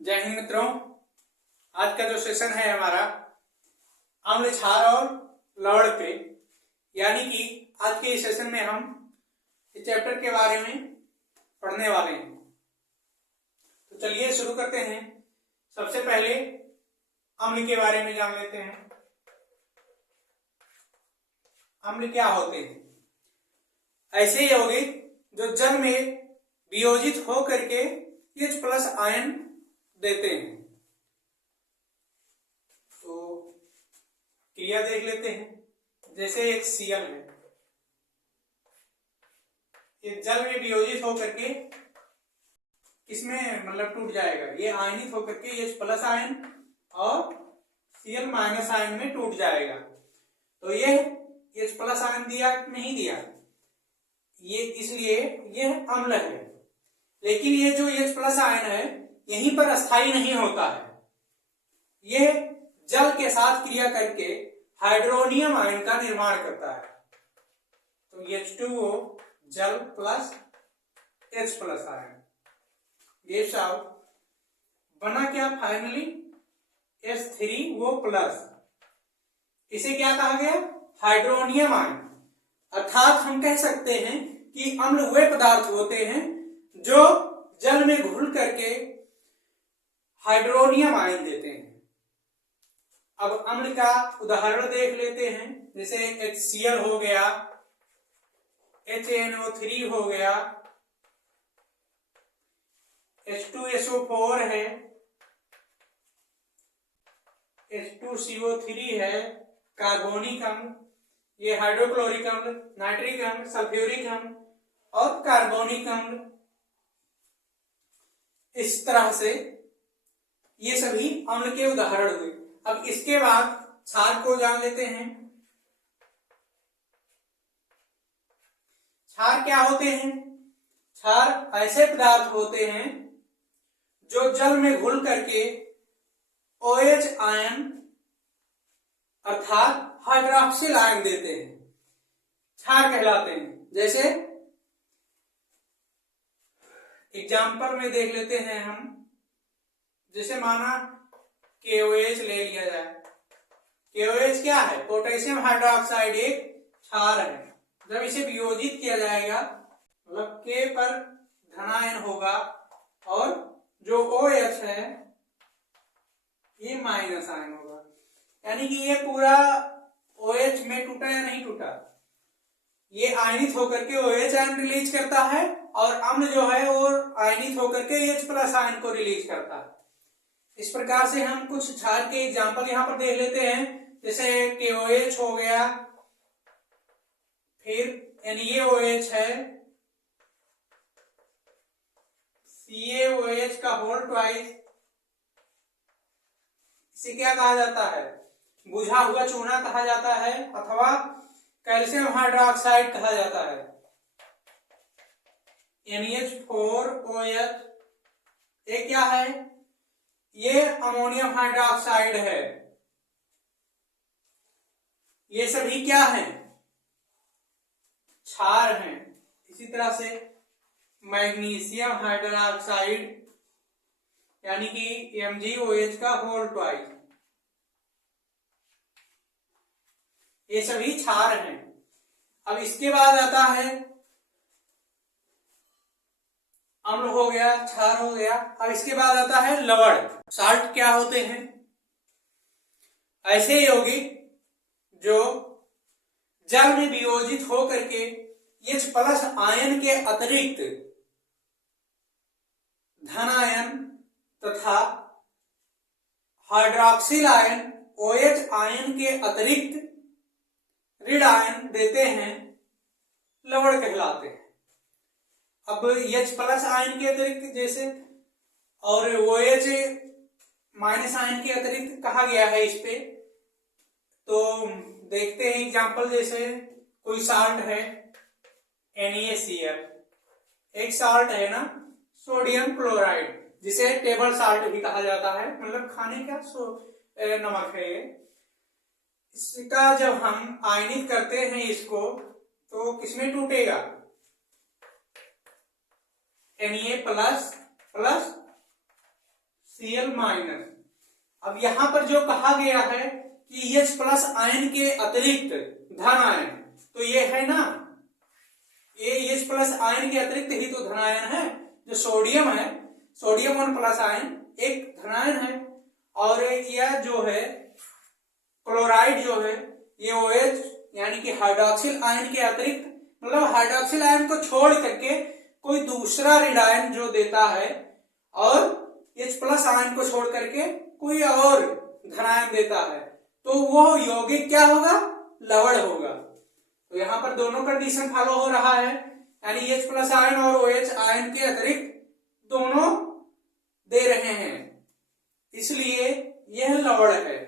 जय हिंद मित्रों। आज का जो सेशन है हमारा अम्ल क्षार और लवण पे, यानी कि आज के इस सेशन में हम इस चैप्टर के बारे में पढ़ने वाले हैं। तो चलिए शुरू करते हैं। सबसे पहले अम्ल के बारे में जान लेते हैं। अम्ल क्या होते हैं? ऐसे यौगिक जो जल में वियोजित हो करके H+ आयन देते हैं। तो क्रिया देख लेते हैं। जैसे एक Cl है, ये जल में वियोजित होकर के किसमें मतलब टूट जाएगा, ये आयनित होकर के H+ आयन और Cl- आयन में टूट जाएगा। तो ये H+ आयन दिया नहीं दिया, ये इसलिए यह अम्ल है। लेकिन ये जो H+ आयन है यहीं पर अस्थायी नहीं होता है, यह जल के साथ क्रिया करके हाइड्रोनियम आयन का निर्माण करता है। तो H2O जल प्लस H+ आयन, ये सब बना क्या फाइनली H3O+। इसे क्या कहा गया? Hydronium ion. अर्थात हम कह सकते हैं कि अम्ल वे पदार्थ होते हैं जो जल में घुल करके हाइड्रोनियम आयन देते हैं। अब अम्ल का उदाहरण देख लेते हैं। जैसे HCl हो गया, HNO3 हो गया, H2SO4 है, H2CO3 है, कार्बोनिक अम्ल, ये हाइड्रोक्लोरिक अम्ल, नाइट्रिक अम्ल, सल्फ्यूरिक अम्ल और कार्बोनिक अम्ल। इस तरह से ये सभी अम्ल के उदाहरण हुए। अब इसके बाद क्षार को जान लेते हैं। क्षार क्या होते हैं? क्षार ऐसे पदार्थ होते हैं जो जल में घुल करके OH आयन अर्थात हाइड्रोक्सिल आयन देते हैं, क्षार कहलाते हैं। जैसे एग्जाम्पल में देख लेते हैं हम। जैसे माना KOH ले लिया जाए। KOH क्या है? पोटेशियम हाइड्रोक्साइड एक क्षार है। जब इसे वियोजित किया जाएगा, मतलब K पर धनायन होगा और जो OH है ये माइनस आयन होगा। यानी कि ये पूरा OH में टूटा या नहीं टूटा, ये आयनित होकर के OH आयन रिलीज करता है और अम्ल जो है वो आयनित होकर के H+ आयन को रिलीज करता है। इस प्रकार से हम कुछ क्षार के एग्जाम्पल यहाँ पर देख लेते हैं। जैसे KOH हो गया, फिर NaOH है, CaOH का होल ट्वाइस। इसे क्या कहा जाता है? बुझा हुआ चूना कहा जाता है अथवा कैल्शियम हाइड्रोक्साइड कहा जाता है। NH4OH ये क्या है? ये अमोनियम हाइड्रोक्साइड है। ये सभी क्या हैं? क्षार हैं। इसी तरह से मैग्नीशियम हाइड्रोक्साइड यानी कि MgOH का होल ट्वाइस, ये सभी क्षार हैं। अब इसके बाद आता है अम्ल हो गया, क्षार हो गया। अब इसके बाद आता है लवण। साल्ट क्या होते हैं? ऐसे यौगिक जो जल में वियोजित होकर के H+ आयन के अतिरिक्त धनायन तथा हाइड्रोक्सिल आयन OH आयन के अतिरिक्त ऋण आयन देते हैं, लवण कहलाते हैं। अब H+ आयन के अतिरिक्त जैसे और OH- आयन के अतिरिक्त कहा गया है इस पे, तो देखते हैं एग्जाम्पल। जैसे कोई साल्ट है NaCl, एक साल्ट है ना सोडियम क्लोराइड, जिसे टेबल साल्ट भी कहा जाता है, मतलब खाने का नमक है ये। इसका जब हम आयनित करते हैं इसको, तो किसमें टूटेगा? Na+ Cl minus. अब यहां पर जो कहा गया है कि H प्लस आयन के अतिरिक्त धन आयन, तो ये है ना, ये H प्लस आयन के अतिरिक्त ही तो धन आयन है। जो सोडियम है, सोडियम 1 प्लस आयन एक धन आयन है, और यह जो है क्लोराइड जो है ये OH यानी कि हाइड्रोक्सिल आयन के अतिरिक्त, मतलब हाइड्रोक्सिल आयन को छोड़ करके कोई दूसरा ऋण आयन जो देता है, और H प्लस आयन को छोड़ करके कोई और धन आयन देता है, तो वो यौगिक क्या होगा, लवण होगा। तो यहाँ पर दोनों कंडीशन फॉलो हो रहा है, यानी H प्लस आयन और OH आयन के अतिरिक्त दोनों दे रहे हैं, इसलिए यह लवण है।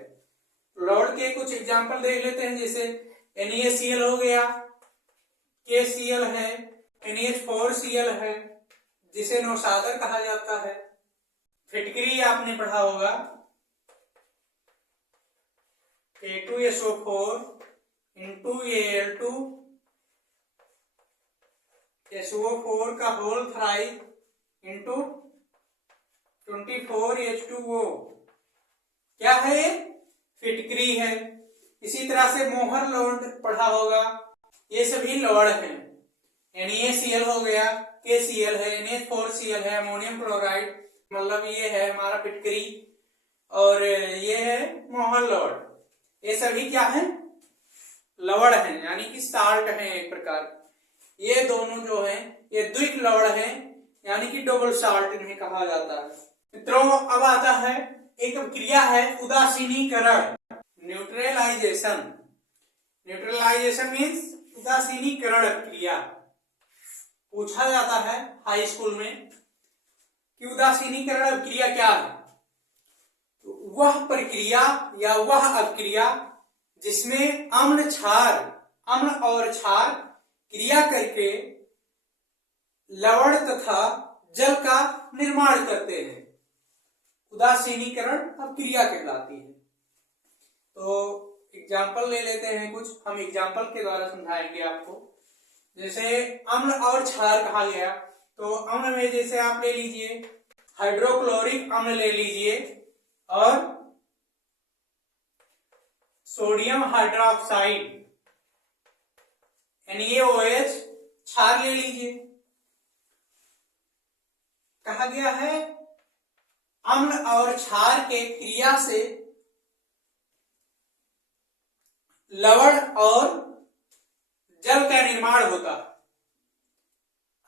लवण के कुछ एग्जाम्पल देख लेते हैं, जैसे NaCl हो गया, KCl है, NH4Cl है, जिसे नौशागर कहा जाता है। फिटकरी आपने पढ़ा होगा, K2SO4 into Al2 SO4 का होल थ्राइस इंटू 24H2O, क्या है ये, फिटकरी है। इसी तरह से मोहर लवण पढ़ा होगा, ये सभी लवण हैं। NaCl हो गया, KCl है, NH4Cl है, अमोनियम क्लोराइड, मतलब ये है हमारा फिटकरी, और ये है मोहर लवण। ये सभी क्या है, लवण हैं, यानी कि साल्ट हैं एक प्रकार। ये दोनों जो हैं ये द्विक लवण हैं, यानी कि डबल साल्ट इन्हें कहा जाता है। मित्रों, अब आता है एक क्रिया है उदासीनीकरण, न्यूट्रलाइजेशन। न्यूट्रलाइजेशन मीन्स उदासीनीकरण क्रिया। पूछा जाता है हाई स्कूल में कि उदासीनीकरण क्रिया क्या है। तो वह प्रक्रिया या वह अभिक्रिया जिसमें अम्ल और क्षार क्रिया करके लवण तथा जल का निर्माण करते हैं, उदासीनीकरण अभिक्रिया कहलाती है। तो एग्जाम्पल ले लेते हैं कुछ, हम एग्जाम्पल के द्वारा समझाएंगे आपको। जैसे अम्ल और क्षार कहा गया, तो अम्ल में जैसे आप ले लीजिए हाइड्रोक्लोरिक अम्ल ले लीजिए, और सोडियम हाइड्रोक्साइड NaOH क्षार ले लीजिए। कहा गया है अम्ल और क्षार के क्रिया से लवण और जल का निर्माण होता,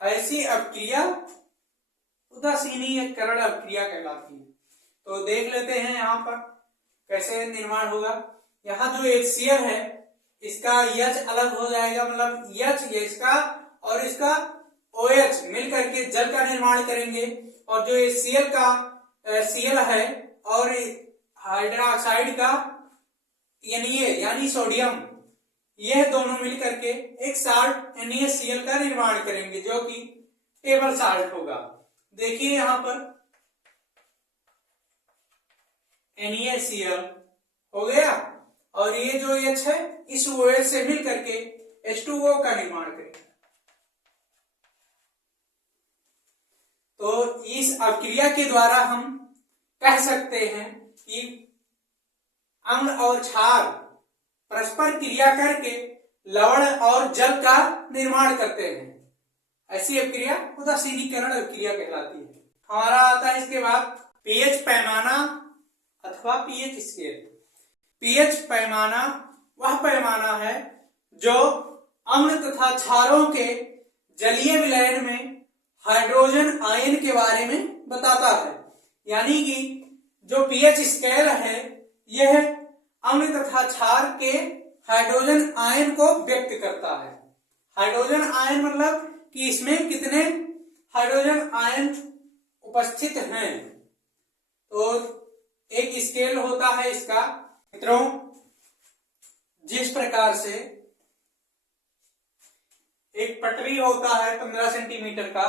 ऐसी अभिक्रिया उदासीनीकरण अभिक्रिया कहलाती है। तो देख लेते हैं यहाँ पर कैसे निर्माण होगा। यहाँ जो HCl है इसका H अलग हो जाएगा, मतलब H ये इसका और इसका OH मिल करके जल का निर्माण करेंगे, और जो HCl का Cl है और हाइड्रोक्साइड का यानी सोडियम, यह दोनों मिल करके एक साल्ट NaCl का निर्माण करेंगे, जो कि टेबल साल्ट होगा। देखिए यहाँ पर NaCl हो गया, और ये जो H है इस OH से मिल करके H2O का निर्माण करेगा। तो इस अभिक्रिया के द्वारा हम कह सकते हैं कि अम्ल और क्षार परस्पर क्रिया करके लवण और जल का निर्माण करते हैं, ऐसी अभिक्रिया उदासीनीकरण अभिक्रिया कहलाती है। हमारा आता है इसके बाद पीएच पैमाना अथवा पीएच स्केल। पीएच पैमाना वह पैमाना है जो अम्ल तथा क्षारों के जलीय विलयन में हाइड्रोजन आयन के बारे में बताता है। यानी कि जो पीएच स्केल है यह अम्ल तथा क्षार के हाइड्रोजन आयन को व्यक्त करता है। हाइड्रोजन आयन मतलब कि इसमें कितने हाइड्रोजन आयन उपस्थित हैं। तो एक स्केल होता है इसका। मित्रों, जिस प्रकार से एक पटरी होता है 15 सेंटीमीटर का,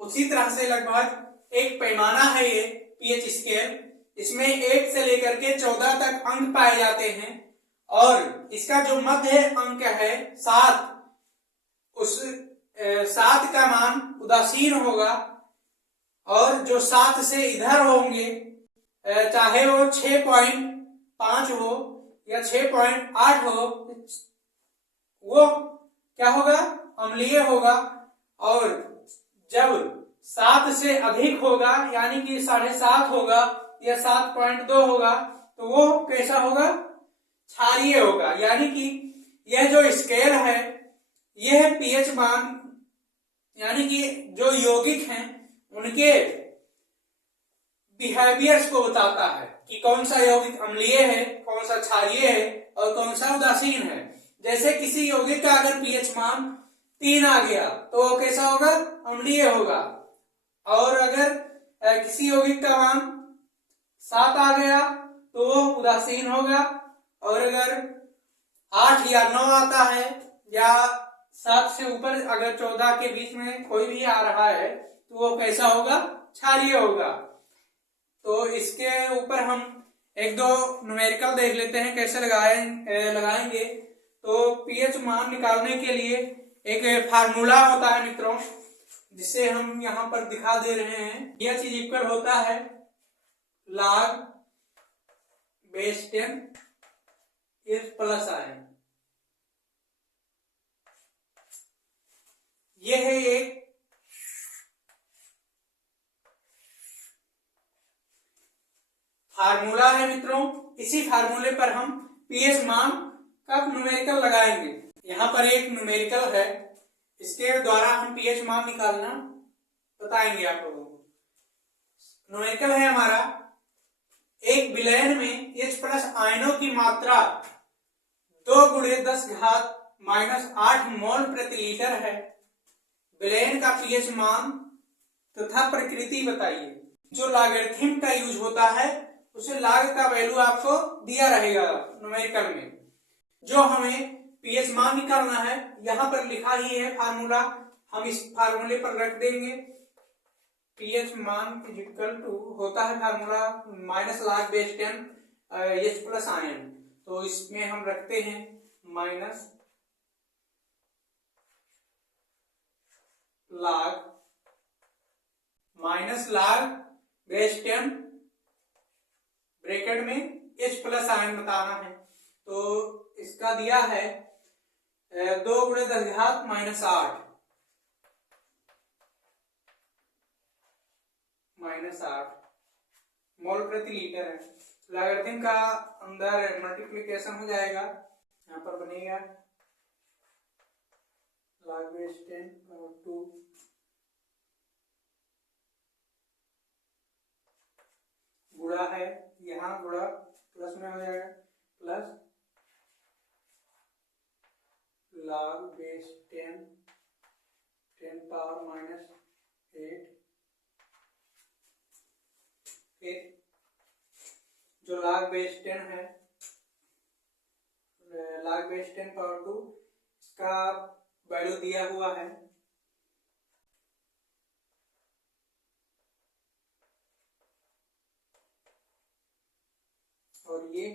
उसी तरह से लगभग एक पैमाना है ये पीएच स्केल। इसमें 1 से लेकर के 14 तक अंक पाए जाते हैं, और इसका जो मध्य अंक है 7, उस 7 का मान उदासीन होगा और जो 7 से इधर होंगे, चाहे वो 6.5 हो या 6.8 हो, वो क्या होगा? अम्लीय होगा। और जब 7 से अधिक होगा, यानी कि 7.5 होगा या 7.2 होगा, तो वो कैसा होगा? क्षारीय होगा। यानी कि यह जो स्केल है, यह पीएच मान, यानी कि जो यौगिक हैं उनके बिहेवियर्स को बताता है कि कौन सा यौगिक अम्लीय है, कौन सा क्षारीय है और कौन सा उदासीन है। जैसे किसी यौगिक का अगर पीएच मान 3 आ गया तो वो कैसा होगा? अम्लीय होगा। और अगर किसी यौगिक का मान 7 आ गया तो वो उदासीन होगा। और अगर 8 या 9 आता है, या 7 से ऊपर अगर 14 के बीच में कोई भी आ रहा है, तो वो कैसा होगा? क्षारीय होगा। तो इसके ऊपर हम एक दो न्यूमेरिकल देख लेते हैं कैसे लगाएंगे। तो पीएच मान निकालने के लिए एक फार्मूला होता है मित्रों, जिसे हम यहाँ पर दिखा दे रहे हैं। यह चीज इक्वल होता है log base 10 is plus ion. यह है एक फार्मूला है मित्रों। इसी फार्मूले पर हम पीएच मान का न्यूमेरिकल लगाएंगे। यहाँ पर एक न्यूमेरिकल है, इसके द्वारा हम पीएच मान निकालना बताएंगे आप लोगों को। न्यूमेरिकल है हमारा, एक विलयन में H प्लस आयनों की मात्रा 2 × 10⁻⁻8 मोल प्रति लीटर है। विलयन का पीएच मान तथा प्रकृति बताइए। जो लॉगरिथम का यूज होता है, उसे log का वैल्यू आपको दिया रहेगा न्यूमेरिकल में। जो हमें पीएच मान निकालना है, यहाँ पर लिखा ही है फार्मूला, हम इस फार्मूले पर रख देंगे। पीएच मान इज इक्वल टू होता है formula -log base 10 H plus ion. तो इसमें हम रखते हैं -log बेस 10 ब्रैकेट में H प्लस आयन बताना है। तो इसका दिया है 2 × 10⁻⁻8 -8 मोल प्रति लीटर है। लॉगरिथम का अंदर मल्टीप्लिकेशन हो जाएगा, यहाँ पर बनेगा log बेस 10 और 2 गुणा है, यहाँ गुणा प्लस में हो जाएगा, प्लस log बेस 10 पावर -8। फिर जो log बेस 10 है, log बेस 10 पावर 2, इसका वैल्यू दिया हुआ है और ये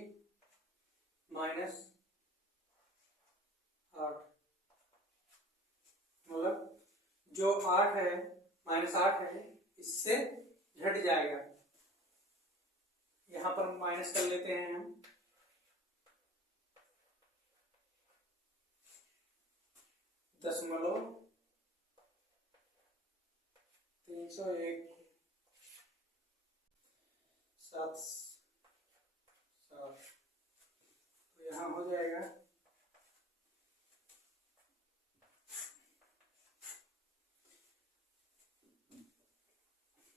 -8, मतलब जो 8 है -8 है, इससे घट जाएगा। यहाँ पर माइनस कर लेते हैं हम, .301 7 तो यहाँ हो जाएगा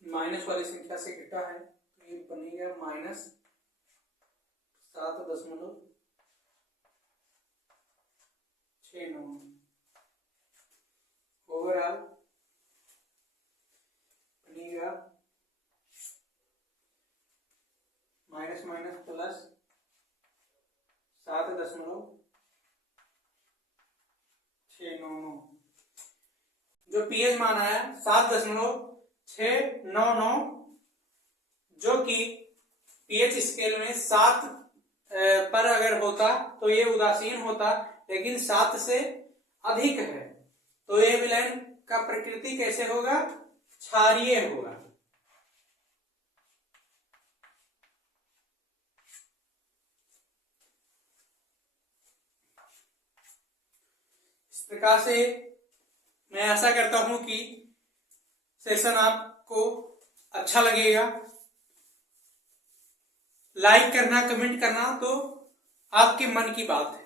माइनस वाली संख्या से घटा है, तो ये बनेगा -7.69। ओवरऑल बनेगा माइनस माइनस प्लस 7.699। जो पीएच मान आया 7.699, जो कि पीएच स्केल में 7 पर अगर होता तो ये उदासीन होता, लेकिन 7 से अधिक है, तो ये विलयन का प्रकृति कैसे होगा? क्षारीय होगा। प्रकार से मैं आशा करता हूं कि सेशन आपको अच्छा लगेगा। लाइक करना, कमेंट करना तो आपके मन की बात है।